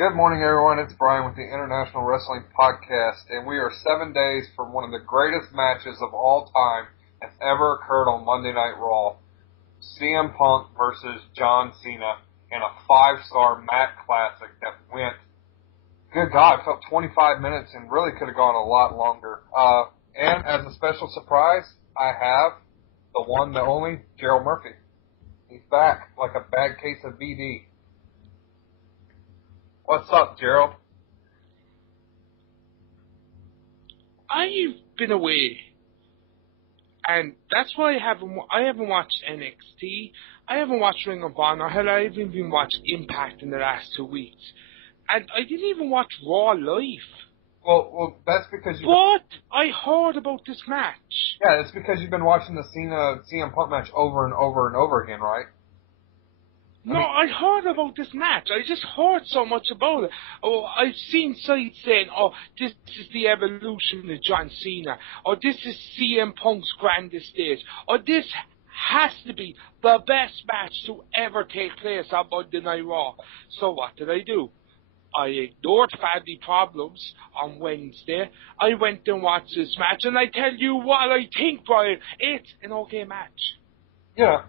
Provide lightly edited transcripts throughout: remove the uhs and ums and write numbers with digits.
Good morning, everyone. It's Brian with the International Wrestling Podcast, and we are 7 days from one of the greatest matches of all time that's ever occurred on Monday Night Raw. CM Punk versus John Cena in a 5-star Mat Classic that went, good God, it felt 25 minutes and really could have gone a lot longer. And as a special surprise, I have the one, the only, Gerald Murphy. He's back like a bad case of VD. What's up, Gerald? I've been away, and that's why I haven't watched NXT. I haven't watched Ring of Honor. Hell, I haven't even watched Impact in the last 2 weeks, and I didn't even watch Raw live. Well, that's because you. But I heard about this match. Yeah, it's because you've been watching the CM Punk match over and over and over again, right? I heard about this match. I just heard so much about it. Oh, I've seen sites saying, oh, this is the evolution of John Cena, or this is CM Punk's grandest days, or this has to be the best match to ever take place on Monday Night Raw. So what did I do? I ignored family problems on Wednesday. I went and watched this match, and I tell you what I think, Brian, it's an okay match. Yeah.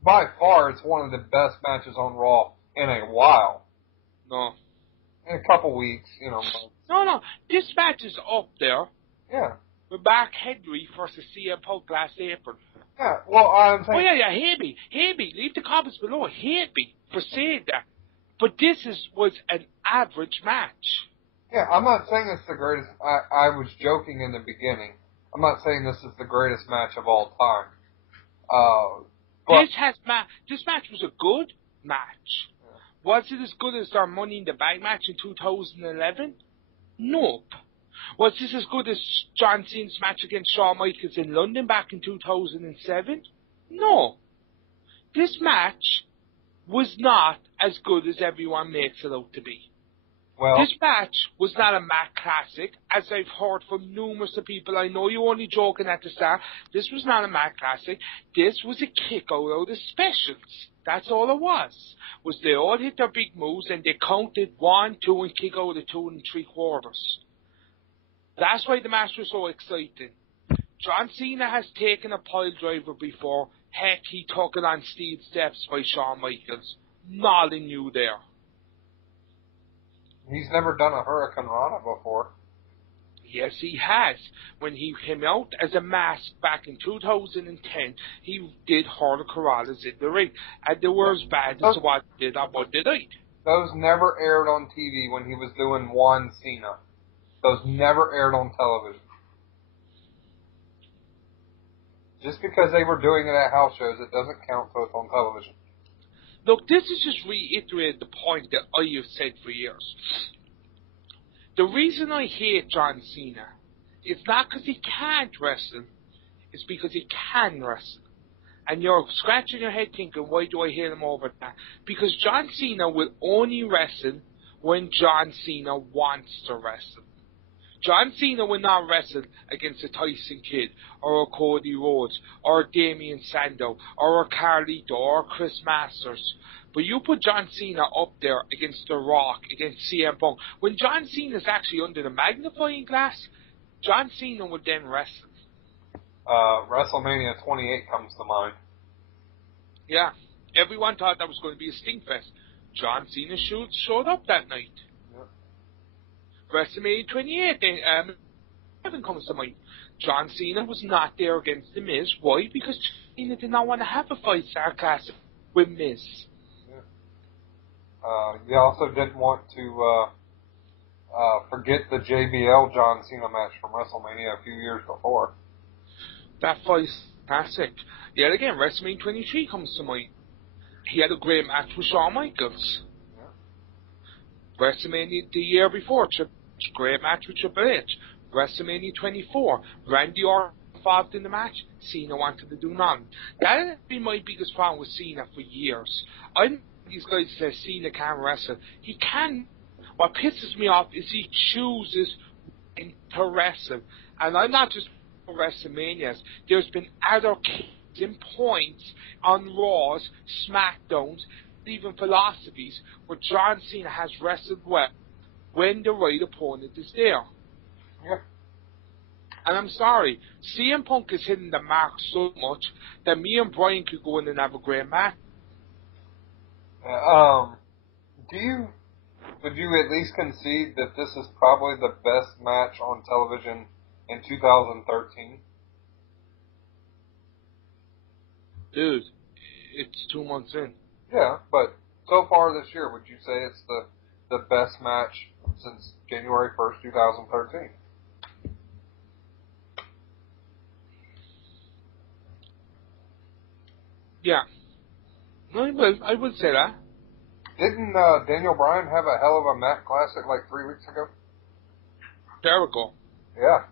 By far, it's one of the best matches on Raw in a while. No. In a couple weeks, No. This match is up there. Yeah. With Mark Henry versus CM Punk last April. Yeah, well, I'm saying... Oh, yeah, hate me. Leave the comments below. Hate me for saying that. But this was an average match. Yeah, I'm not saying it's the greatest... I was joking in the beginning. I'm not saying this is the greatest match of all time. This match was a good match. Yeah. Was it as good as their Money in the Bank match in 2011? Nope. Was this as good as John Cena's match against Shawn Michaels in London back in 2007? No. This match was not as good as everyone makes it out to be. Well, this match was not a Mat Classic, as I've heard from numerous of people. I know you're only joking at the start. This was not a Mat Classic. This was a kick out of the specials. That's all it was they all hit their big moves and they counted 1, 2, and kick out of 2 3/4. That's why the match was so exciting. John Cena has taken a pile driver before. Heck, he took it on steel steps by Shawn Michaels. Nothing new there. He's never done a Hurricane Rana before. Yes, he has. When he came out as a mask back in 2010, he did Hurricanranas in the ring. And they were as bad as what he did on Monday night. Those never aired on TV when he was doing one Cena. Those never aired on television. Just because they were doing it at house shows, it doesn't count for it on television. Look, this is just reiterating the point that I have said for years. The reason I hate John Cena is not because he can't wrestle, it's because he can wrestle. And you're scratching your head thinking, why do I hate him over that? Because John Cena will only wrestle when John Cena wants to wrestle. John Cena will not wrestle against a Tyson Kidd, or a Cody Rhodes, or a Damien Sandow, or a Carlito, or a Chris Masters. But you put John Cena up there against The Rock, against CM Punk. When John Cena's actually under the magnifying glass, John Cena would then wrestle. WrestleMania 28 comes to mind. Yeah. Everyone thought that was going to be a stinkfest. John Cena showed up that night. WrestleMania 28, Kevin comes to mind. John Cena was not there against The Miz. Why? Because Cena did not want to have a 5-star classic with Miz. Yeah. You also didn't want to forget the JBL John Cena match from WrestleMania a few years before. That fight's fantastic. Yet again, WrestleMania 23 comes to mind. He had a great match with Shawn Michaels. Yeah. WrestleMania the year before, great match with Triple H. WrestleMania 24, Randy Orton involved in the match. Cena wanted to do none. That has been my biggest problem with Cena for years. I know these guys say Cena can't wrestle. He can. What pisses me off is he chooses to wrestle. And I'm not just WrestleManias. There's been other cases in points on Raws, SmackDowns, even philosophies where John Cena has wrestled well when the right opponent is there. Yeah. And I'm sorry, CM Punk is hitting the mark so much that me and Brian could go in and have a great match. Would you at least concede that this is probably the best match on television in 2013? Dude, it's 2 months in. Yeah, but so far this year, would you say it's the best match since January 1st, 2013? Yeah. I would say that. Didn't Daniel Bryan have a hell of a Matt Classic like 3 weeks ago? Jericho. Yeah.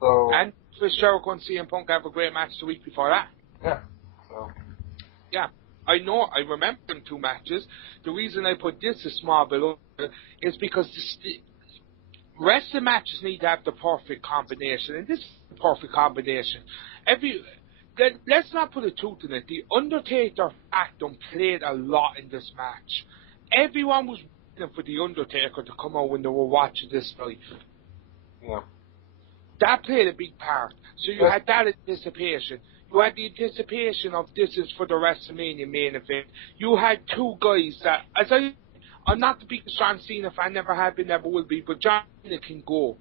So. And Chris Jericho and CM Punk have a great match the week before that. Yeah. So. Yeah. I remember them 2 matches. The reason I put this a small below is because the rest of the matches need to have the perfect combination, and this is the perfect combination. Let's not put a tooth in it. The Undertaker Factum played a lot in this match. Everyone was waiting for the Undertaker to come out when they were watching this fight. Yeah. That played a big part. So you had that anticipation. You had the anticipation of this is for the WrestleMania main event. You had 2 guys that, I'm not the biggest John Cena fan, never have been, never will be, but John Cena can go.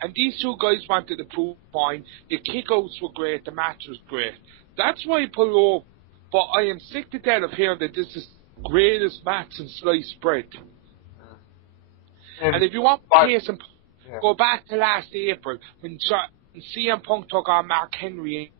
And these 2 guys wanted to prove fine. The kickouts were great. The match was great. That's why I pull over. But I am sick to death of hearing that this is the greatest match in sliced bread. And if you want to hear some, go back to last April when CM Punk took on Mark Henry.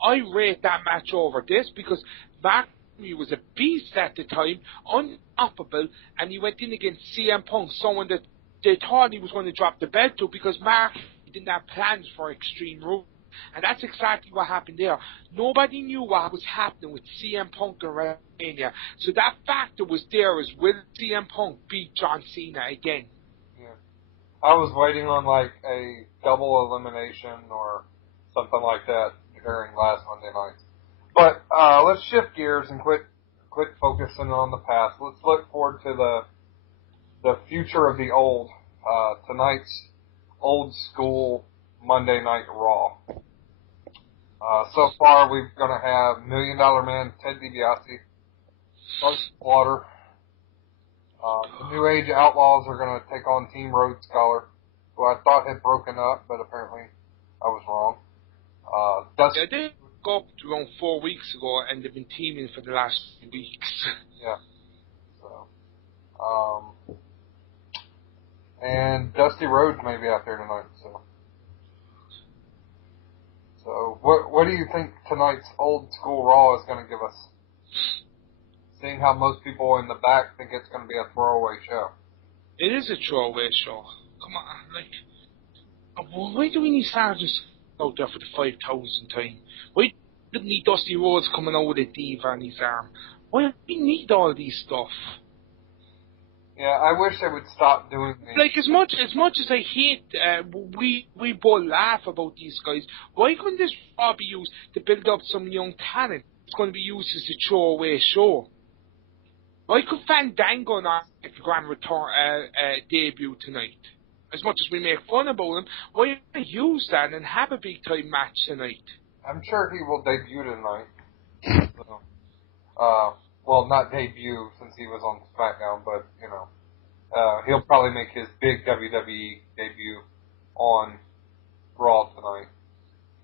I rate that match over this because Mark Henry was a beast at the time, unstoppable, and he went in against CM Punk, someone that they thought he was going to drop the belt to because Mark didn't have plans for Extreme Rules. And that's exactly what happened there. Nobody knew what was happening with CM Punk and WrestleMania. So that factor was there as will CM Punk beat John Cena again? Yeah. I was waiting on like a double elimination or something like that during last Monday night. But let's shift gears and quit focusing on the past. Let's look forward to the future of the old. Tonight's old school Monday Night Raw. So far, we're going to have $1 Million Man Ted DiBiase, Dark Slaughter. The New Age Outlaws are going to take on Team Road Scholar, who I thought had broken up, but apparently I was wrong. They did go up to around 4 weeks ago, and they've been teaming for the last weeks. Yeah. So, and Dusty Rhodes may be out there tonight. So what do you think tonight's old school Raw is going to give us? Seeing how most people in the back think it's going to be a throwaway show. It is a throwaway show. Come on, why do we need Stardust out there for the 5,000th time? Why didn't need Dusty Rhodes coming out with a diva on his arm? Why do we need all these stuff? Yeah, I wish they would stop doing this. Like, as much as I hate, we both laugh about these guys, why couldn't this Raw be used to build up some young talent? It's going to be used as a throwaway show. Why could Fandango not make a grand return, debut tonight? As much as we make fun about him, why not use that and have a big time match tonight? I'm sure he will debut tonight. So, well, not debut since he was on SmackDown, but, you know, he'll probably make his big WWE debut on Raw tonight.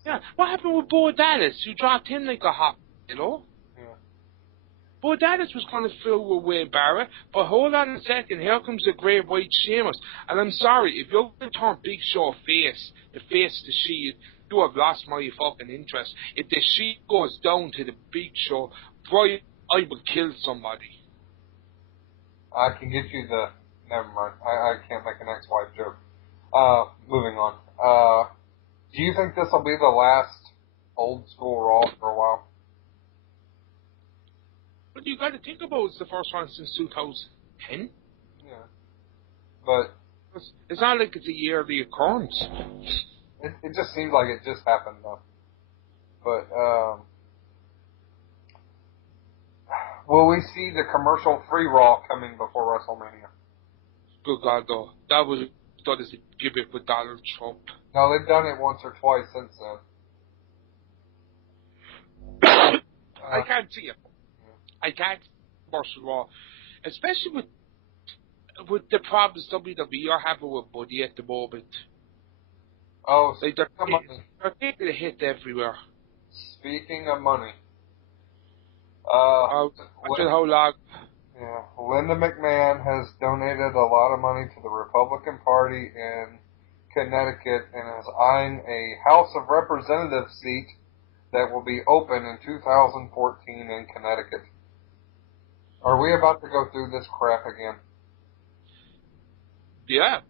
Yeah, what happened with Bo Dallas? You dropped him like a hot, you know? Yeah. But that is what's going to fill with Wade Barrett. But hold on a second. Here comes the great white Sheamus. And I'm sorry, if you're going to turn Big Show face, the face to Shield, you have lost my fucking interest. If the Shield goes down to the Big Show, Brian, I will kill somebody. I can get you the... Never mind. I can't make an ex-wife joke. Moving on. Do you think this will be the last old school Raw for a while? But you got to think about it's the first one since 2010. Yeah. But... It's not like it's a yearly occurrence. It just seems like it just happened, though. But, will we see the commercial-free Raw coming before WrestleMania? Good God, though. That was done as a gimmick with Donald Trump. No, they've done it once or twice since then. I can't see it. I can't see commercial Raw. Especially with the problems WWE are having with money at the moment. Oh, like they're taking a hit everywhere. Speaking of money. How long? Yeah, Linda McMahon has donated a lot of money to the Republican Party in Connecticut and is eyeing a House of Representatives seat that will be open in 2014 in Connecticut. Are we about to go through this crap again? Yeah,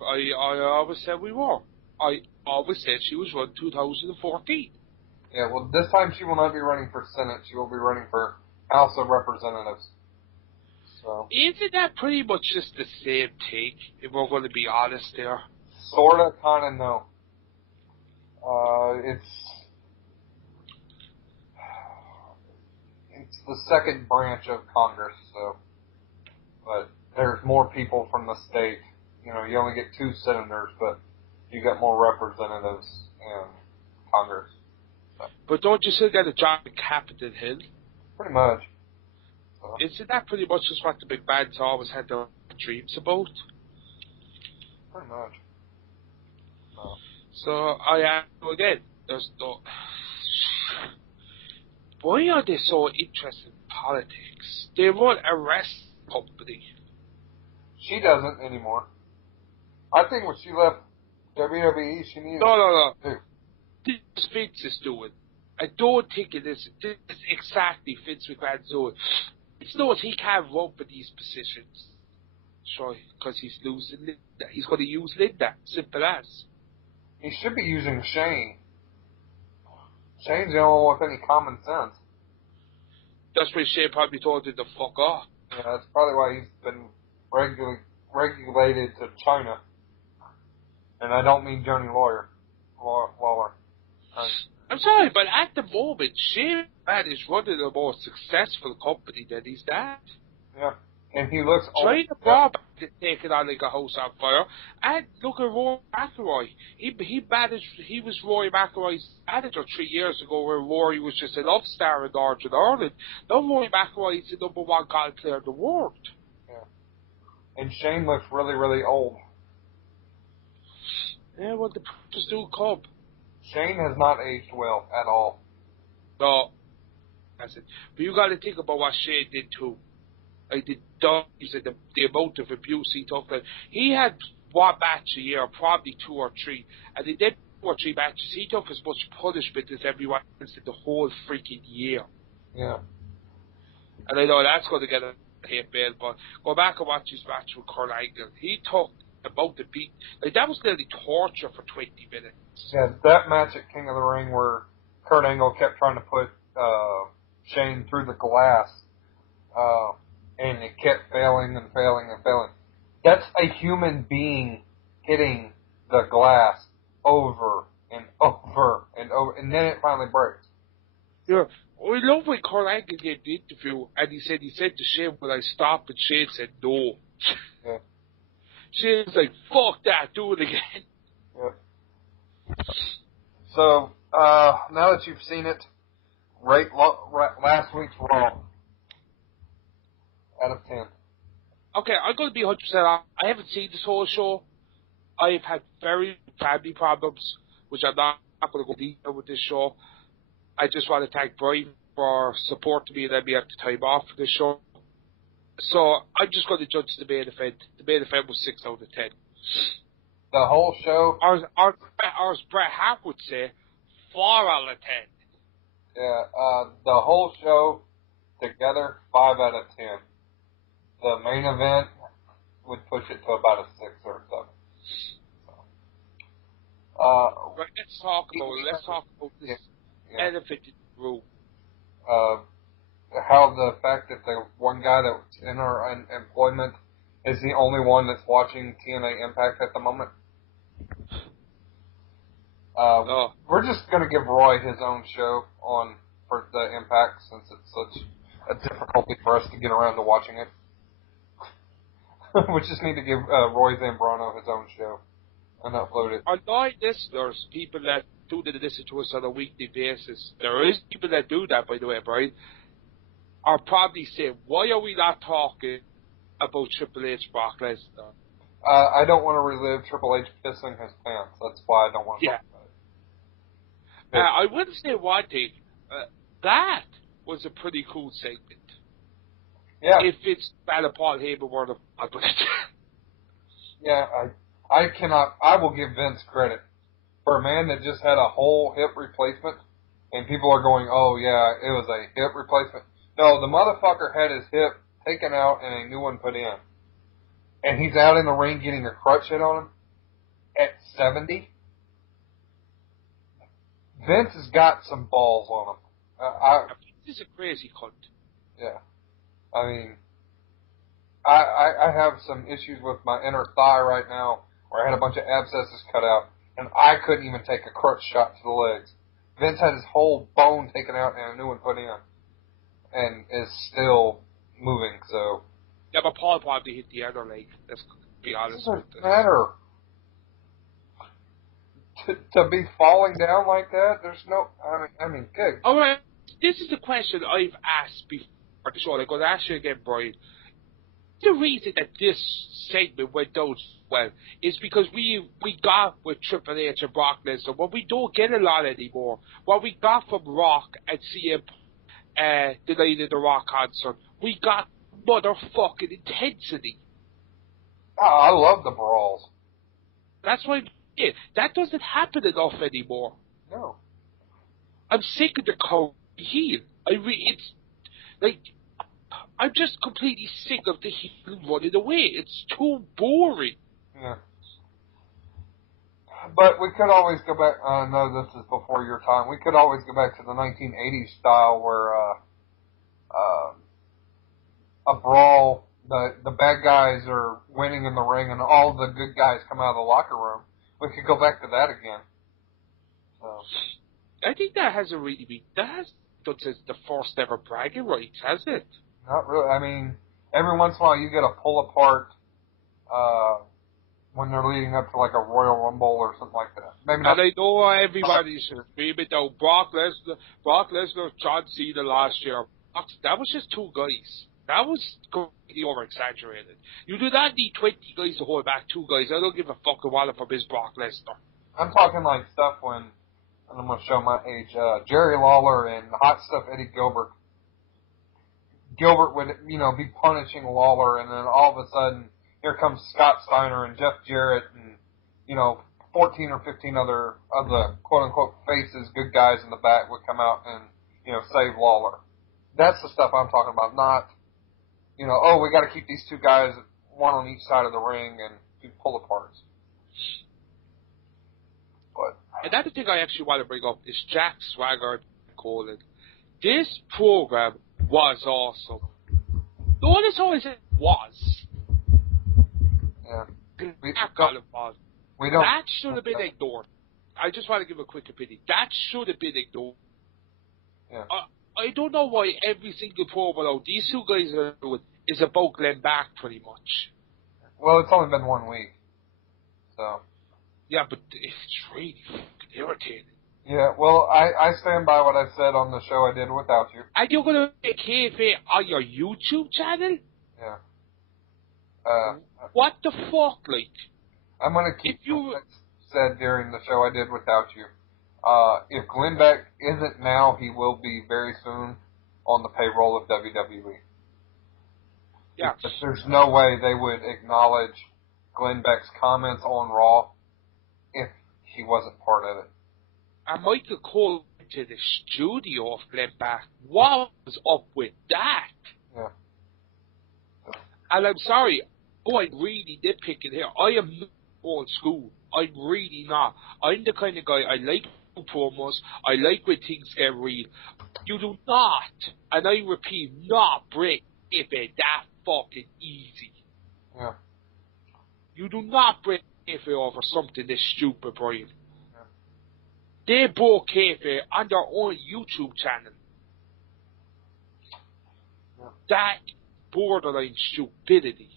I always said we were. I always said she was run 2014. Yeah, well, this time she will not be running for Senate. She will be running for House of Representatives. So. Isn't that pretty much just the same take, if we're going to be honest there? Sorta, kinda, no. It's the second branch of Congress, so. But there's more people from the state. You know, you only get 2 senators, but you get more representatives in Congress. So. But don't you still get a job in Capitol Hill? Pretty much. So. Isn't that pretty much just what the big bands always had their dreams about? Pretty much. No. So, again, there's no... Why are they so interested in politics? They run a wrestling company. She doesn't anymore. I think when she left WWE, she needed... No. This Vince is doing. I don't think it is. This is exactly Vince McMahon's doing. It's not he can't run for these positions. Sure, because he's losing Linda. He's going to use Linda. Simple as. He should be using Shane. Shane's the only one with any common sense. That's why Shane probably told him to fuck off. Yeah, that's probably why he's been regulated to China. And I don't mean Johnny Lawler. I'm sorry, but at the moment, Shane McMahon is running a more successful company than his dad. Yeah, and he looks old. Trying to Bob to take it on like a house on fire. And look at Roy McIlroy. He was Roy McIlroy's manager 3 years ago, where Rory was just a love star in Northern Ireland. Now Roy McIlroy is the number 1 golf player in the world. Yeah. And Shane looks really, really old. Yeah, well, the just do come. Shane has not aged well at all. No. That's it. But you got to think about what Shane did too. Like the dogs and the amount of abuse he took. He had 1 match a year, probably 2 or 3. And he did 2 or 3 matches. He took as much punishment as everyone else in the whole freaking year. Yeah. And I know that's going to get a hate mail, but go back and watch his match with Kurt Angle. He took about the beat. Like, that was nearly torture for 20 minutes. Yeah, that match at King of the Ring where Kurt Angle kept trying to put Shane through the glass, and it kept failing and failing and failing. That's a human being hitting the glass over and over and over, and then it finally breaks. Yeah. I love when Kurt Angle gave the interview, and he said to Shane, will I stop? And Shane said no. Yeah. Shane's like, fuck that, do it again. Yeah. So, now that you've seen it, rate last week's Raw out of 10. Okay, I'm going to be 100% honest. I haven't seen this whole show. I've had very family problems, which I'm not going to go deep with this show. I just want to thank Brian for supporting me and letting me have the time off for the show. So I'm just going to judge the main event. The main event was 6 out of 10. The whole show. Or as Bret Hart would say, 4 out of 10. Yeah, the whole show together, 5 out of 10. The main event would push it to about a 6 or 7. Right, let's talk about this elephant in the room. How the fact that the one guy that's in our employment is the only one that's watching TNA Impact at the moment. We're just going to give Roy his own show for the Impact since it's such a difficulty for us to get around to watching it. We just need to give Roy Zambrano his own show and upload it. Online listeners, people that do listen to us on a weekly basis, there is people that do that, by the way, Brian, are probably saying, why are we not talking about Triple H Brock Lesnar? I don't want to relive Triple H pissing his pants. That's why I don't want to talk about it. I would say one thing. That was a pretty cool segment. Yeah. If it's bad Paul Heyman word of it. Yeah, I will give Vince credit. For a man that just had a whole hip replacement, and people are going, oh yeah, it was a hip replacement. No, the motherfucker had his hip taken out and a new one put in. And he's out in the ring getting a crutch hit on him at 70. Vince has got some balls on him. He's a crazy cunt. Yeah. I mean, I have some issues with my inner thigh right now where I had a bunch of abscesses cut out, and I couldn't even take a crutch shot to the legs. Vince had his whole bone taken out and a new one put in, and is still moving, so. Yeah, but Paul probably hit the other leg. Let's be honest with this. It doesn't matter. To be falling down like that, there's no, I mean, good. All right, this is the question I've asked before the show. I'm going to ask you again, Brian. The reason that this segment went down well is because we got with Triple H and Brock Lesnar what we don't get a lot anymore. What we got from Rock and CM the night of the Rock concert, we got motherfucking intensity. Oh, I love the brawls. That's why that doesn't happen enough anymore. No. I'm sick of the cold heel. It's like I'm just completely sick of the heel running away. It's too boring. Yeah. But we could always go back. I know this is before your time. We could always go back to the 1980s style where a brawl, the bad guys are winning in the ring and all the good guys come out of the locker room. We could go back to that again. So. I think that hasn't really been. That has since the first ever bragging rights, has it? Not really. I mean, every once in a while you get a pull apart when they're leading up to like a Royal Rumble or something like that. Maybe not. And I know everybody's screaming down Brock Lesnar, John Cena last year. That was just 2 guys. That was completely over-exaggerated. You do not need 20 guys to hold back 2 guys. I don't give a fuck about it for Miss Brock Lesnar. I'm talking like stuff when, and I'm going to show my age, Jerry Lawler and Hot Stuff Eddie Gilbert. Gilbert would, be punishing Lawler, and then all of a sudden, here comes Scott Steiner and Jeff Jarrett and, 14 or 15 other of the quote-unquote faces, good guys in the back would come out and, save Lawler. That's the stuff I'm talking about, not, we got to keep these 2 guys, one on each side of the ring and do pull-aparts. But another thing I actually want to bring up is Jack Swagger calling. This program was awesome. Notice how I said was. Yeah. That should have been ignored. I just want to give a quick opinion. That should have been ignored. Yeah. I don't know why every single program out these 2 guys are doing is about Glenn Back pretty much. Well, it's only been 1 week. So. Yeah, but it's really fucking irritating. Yeah, well, I stand by what I said on the show I did without you. And you're going to make kayfabe on your YouTube channel? Yeah. What the fuck, like? I'm going to keep what I said during the show I did without you. If Glenn Beck isn't now, he will be very soon on the payroll of WWE. Yeah. Because there's no way they would acknowledge Glenn Beck's comments on Raw if he wasn't part of it. And Michael Cole went to the studio of Glenn Beck. What was up with that? Yeah. And I'm sorry, I'm really nitpicking here. I am not old school. I'm really not. I'm the kind of guy, I like promos, I like when things get real. You do not, and I repeat, not break it that fucking easy. Yeah. You do not break it over something this stupid, Brian. Yeah. They broke kayfabe on their own YouTube channel. Yeah. That borderline stupidity.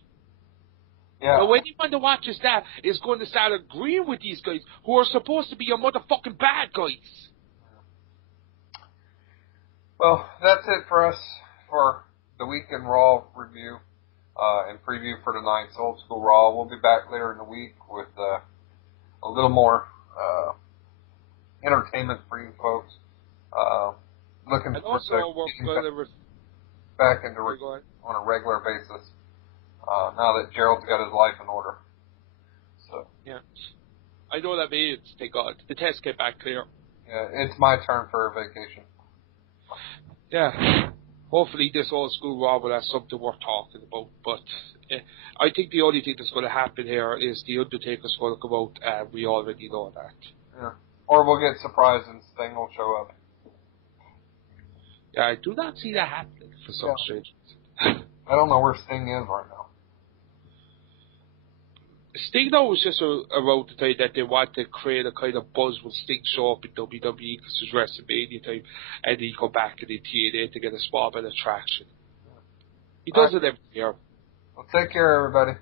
Yeah. Now, anyone that watches that is going to start agreeing with these guys who are supposed to be your motherfucking bad guys. Well, that's it for us for the Week in Raw review and preview for tonight's Old School Raw. We'll be back later in the week with a little more entertainment for you folks. Looking And for also, back into on a regular basis now that Gerald's got his life in order. So yeah, I know that means, thank God, the test came back clear. Yeah, it's my turn for a vacation. Yeah, hopefully this Old School Raw will have something worth talking about. But I think the only thing that's going to happen here is the Undertaker's going to come out, and we already know that. Yeah, or we'll get surprised and Sting will show up. Yeah, I do not see that happening for some strange reason. I don't know where Sting is right now. Sting, though, was just around the time that they want to create a kind of buzz when Sting show up in WWE because it's WrestleMania time, and he come back in TNA to get a small bit of traction. He does it every year. Well, take care, everybody.